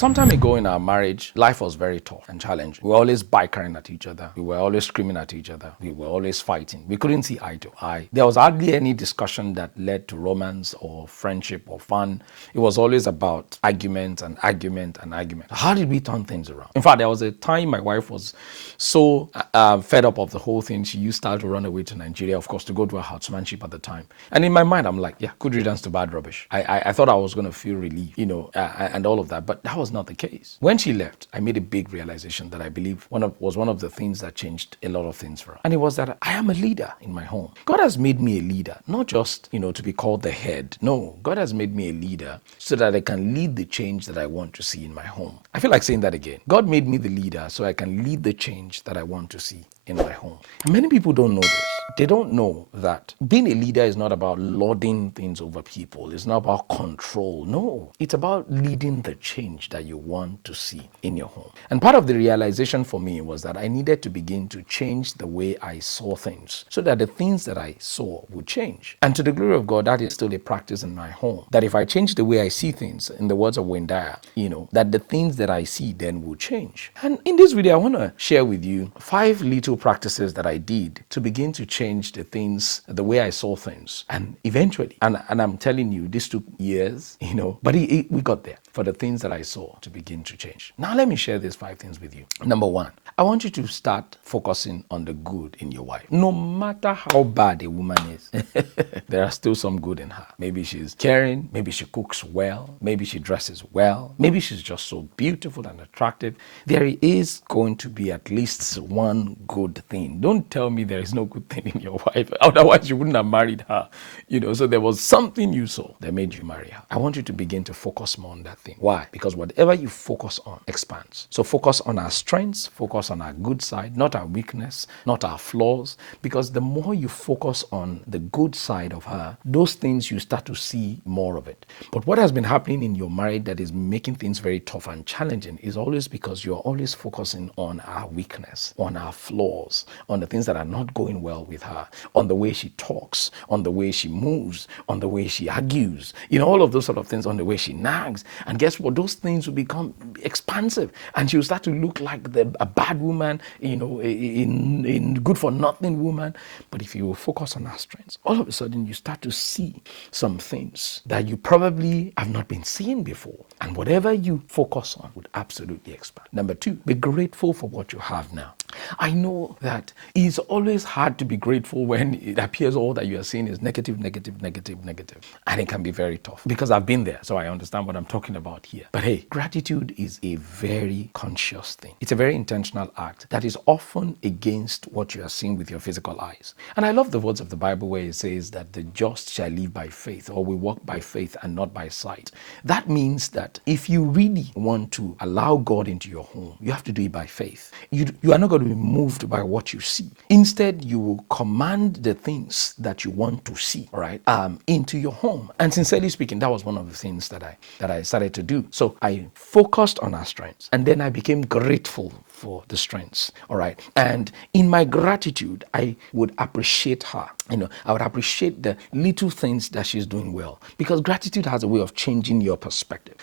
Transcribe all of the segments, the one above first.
Some time ago in our marriage, life was very tough and challenging. We were always bickering at each other. We were always screaming at each other. We were always fighting. We couldn't see eye to eye. There was hardly any discussion that led to romance or friendship or fun. It was always about argument and argument and argument. How did we turn things around? In fact, there was a time my wife was so fed up of the whole thing, she used to run away to Nigeria, of course, to go do her housemanship at the time. And in my mind, I'm like, yeah, good riddance to bad rubbish. I thought I was going to feel relief, and all of that. But that was not the case. When she left, I made a big realization that I believe was one of the things that changed a lot of things for her. And it was that I am a leader in my home. God has made me a leader, not just, to be called the head. No, God has made me a leader so that I can lead the change that I want to see in my home. I feel like saying that again. God made me the leader so I can lead the change that I want to see in my home. And many people don't know this. They don't know that being a leader is not about lording things over people. It's not about control. No, it's about leading the change that you want to see in your home. And part of the realization for me was that I needed to begin to change the way I saw things so that the things that I saw would change. And to the glory of God, that is still a practice in my home. That if I change the way I see things, in the words of Wayne Dyer, that the things that I see then will change. And in this video, I want to share with you 5 little practices that I did to begin to change the things, the way I saw things. And eventually, and I'm telling you, this took years, but we got there for the things that I saw to begin to change. Now, let me share these 5 things with you. Number 1, I want you to start focusing on the good in your wife. No matter how bad a woman is, there are still some good in her. Maybe she's caring, maybe she cooks well, maybe she dresses well, maybe she's just so beautiful and attractive. There is going to be at least one good thing. Don't tell me there is no good thing in your wife. Otherwise, you wouldn't have married her. So there was something you saw that made you marry her. I want you to begin to focus more on that thing. Why? Because whatever you focus on expands. So focus on our strengths, focus on our good side, not our weakness, not our flaws. Because the more you focus on the good side of her, those things you start to see more of it. But what has been happening in your marriage that is making things very tough and challenging is always because you're always focusing on our weakness, on our flaws, on the things that are not going well with her, on the way she talks, on the way she moves, on the way she argues, all of those sort of things, on the way she nags. And guess what? Those things will become expansive and she'll start to look like a bad woman, in good for nothing woman. But if you focus on her strengths, all of a sudden you start to see some things that you probably have not been seeing before. And whatever you focus on would absolutely expand. Number 2, be grateful for what you have now. I know that it's always hard to be grateful when it appears all that you are seeing is negative, negative, negative, negative. And it can be very tough because I've been there, so I understand what I'm talking about here. But hey, gratitude is a very conscious thing. It's a very intentional act that is often against what you are seeing with your physical eyes. And I love the words of the Bible where it says that the just shall live by faith, or we walk by faith and not by sight. That means that if you really want to allow God into your home, you have to do it by faith. You are not going to be moved by what you see. Instead, you will command the things that you want to see, right, into your home. And sincerely speaking, that was one of the things that I started to do. So I focused on our strengths, and then I became grateful for the strengths, all right? And in my gratitude, I would appreciate her. I would appreciate the little things that she's doing well, because gratitude has a way of changing your perspective.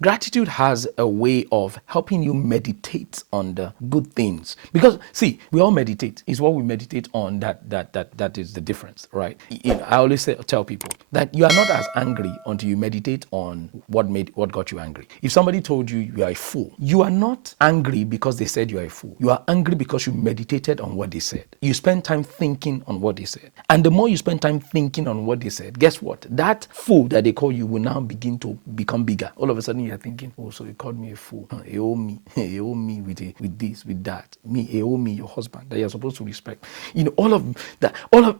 Gratitude has a way of helping you meditate on the good things. Because see, we all meditate. It's what we meditate on that is the difference, right? I always tell people that you are not as angry until you meditate on what got you angry. If somebody told you you are a fool, you are not angry because they said you are a fool. You are angry because you meditated on what they said. You spend time thinking on what they said. And the more you spend time thinking on what they said, guess what? That fool that they call you will now begin to become bigger. All of a sudden you're thinking, oh, so you called me a fool. He owe me. He owe me with this, with that. He owe me your husband that you're supposed to respect. All of that,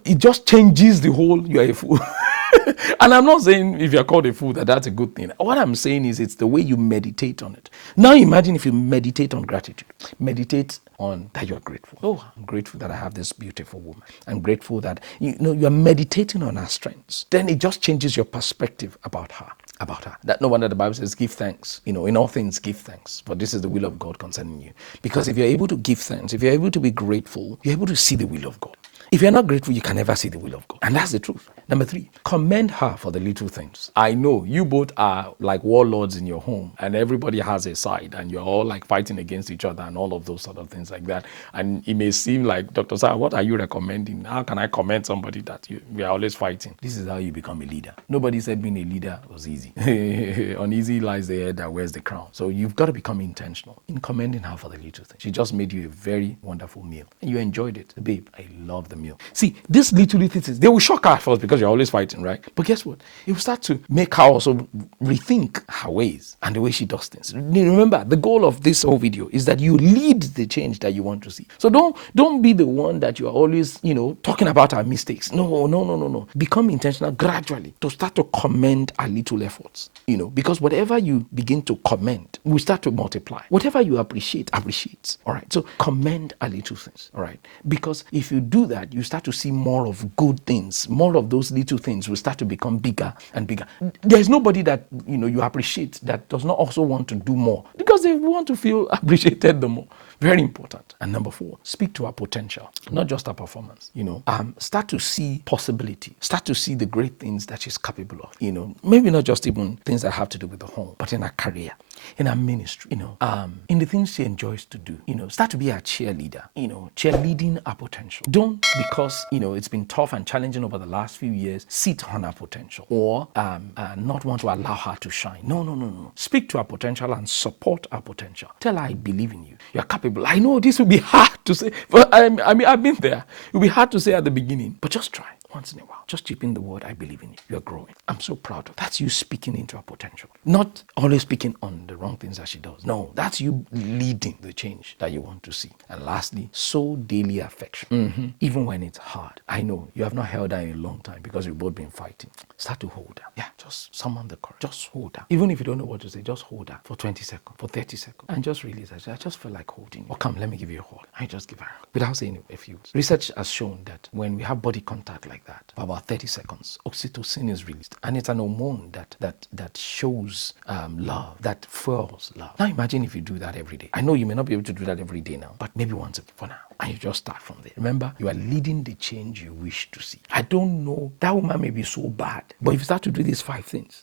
it just changes the whole you are a fool. And I'm not saying if you're called a fool that's a good thing. What I'm saying is it's the way you meditate on it. Now imagine if you meditate on gratitude. Meditate on that you're grateful. Oh, I'm grateful that I have this beautiful woman. I'm grateful that you're meditating on her strengths. Then it just changes your perspective about her. That no wonder the Bible says give thanks. In all things give thanks, for this is the will of God concerning you. Because if you're able to give thanks, if you're able to be grateful, you're able to see the will of God. If you're not grateful, you can never see the will of God. And that's the truth. Number 3, commend her for the little things. I know you both are like warlords in your home and everybody has a side and you're all like fighting against each other and all of those sort of things like that. And it may seem like, Dr. Sarah, what are you recommending? How can I commend somebody that we are always fighting? This is how you become a leader. Nobody said being a leader was easy. Uneasy lies the head that wears the crown. So you've got to become intentional in commending her for the little things. She just made you a very wonderful meal and you enjoyed it. Babe, I love the meal. See, these little things, they will shock her at first because you're always fighting, right? But guess what? It will start to make her also rethink her ways and the way she does things. Remember, the goal of this whole video is that you lead the change that you want to see. So don't be the one that you are always, talking about our mistakes. No. Become intentional gradually to start to commend our little efforts, because whatever you begin to commend will start to multiply. Whatever you appreciates. All right. So commend our little things. All right. Because if you do that, you start to see more of good things. More of those little things will start to become bigger and bigger. There's nobody that you appreciate that does not also want to do more because they want to feel appreciated the more. Very important. And number 4, speak to our potential, not just our performance. Start to see possibility. Start to see the great things that she's capable of. Maybe not just even things that have to do with the home, but in her career, in her ministry. In the things she enjoys to do. Start to be a cheerleader. Cheerleading our potential. Don't, because it's been tough and challenging over the last few years, sit on her potential or not want to allow her to shine. No. Speak to her potential and support her potential. Tell her, I believe in you. You're capable. I know this will be hard to say, but I've been there. It will be hard to say at the beginning, but just try once in a while. Just chip in the word, I believe in you. You're growing. I'm so proud of that. That's you speaking into her potential. Not always speaking on the wrong things that she does. No, that's you leading the change that you want to see. And lastly, sow daily affection. Even when it's hard. I know you have not held her in a long time because you've both been fighting. Start to hold her. Yeah, just summon the courage. Just hold her. Even if you don't know what to say, just hold her for 20 seconds, for 30 seconds. And just release her. I just feel like holding you. Oh, come, let me give you a hug. I just give her a hug without saying a few words. Research has shown that when we have body contact like that, for about 30 seconds, oxytocin is released. And it's an hormone that shows love, that fuels love. Now imagine if you do that every day. I know you may not be able to do that every day now, but maybe once for now. And you just start from there. Remember, you are leading the change you wish to see. I don't know, that woman may be so bad, but if you start to do these 5 things,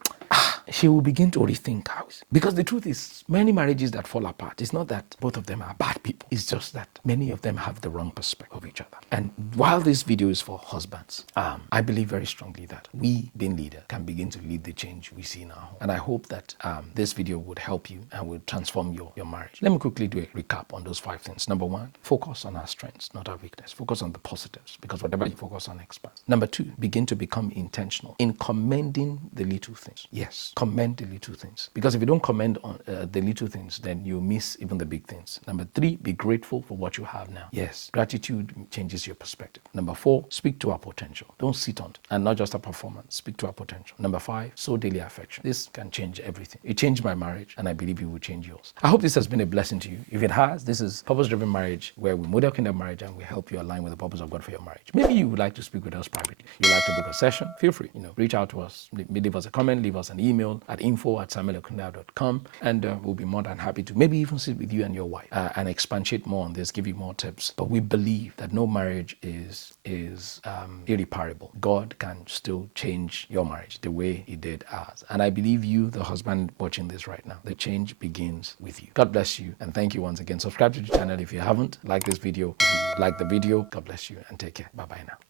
she will begin to rethink house. Because the truth is, many marriages that fall apart, it's not that both of them are bad people. It's just that many of them have the wrong perspective of each other. And while this video is for husbands, I believe very strongly that we, being leaders, can begin to lead the change we see in our home. And I hope that this video would help you and will transform your marriage. Let me quickly do a recap on those 5 things. Number 1, focus on our strengths, not our weakness. Focus on the positives, because whatever you focus on expands. Number 2, begin to become intentional in commending the little things. Yes, commend the little things. Because if you don't commend on the little things, then you miss even the big things. Number 3, be grateful for what you have now. Yes, gratitude changes your perspective. Number 4, speak to our potential. Don't sit on it. And not just our performance. Speak to our potential. Number 5, sow daily affection. This can change everything. It changed my marriage, and I believe it will change yours. I hope this has been a blessing to you. If it has, this is Purpose-Driven Marriage, where we model kingdom marriage and we help you align with the purpose of God for your marriage. Maybe you would like to speak with us privately. You'd like to book a session. Feel free. Reach out to us. Leave us a comment. Leave us an email at info@samuelokunda.com, and we'll be more than happy to maybe even sit with you and your wife and expatiate more on this, give you more tips. But we believe that no marriage is irreparable. God can still change your marriage the way He did ours. And I believe you, the husband watching this right now, the change begins with you. God bless you, and thank you once again. Subscribe to the channel if you haven't. Like this video. If you like the video, God bless you, and take care. Bye-bye now.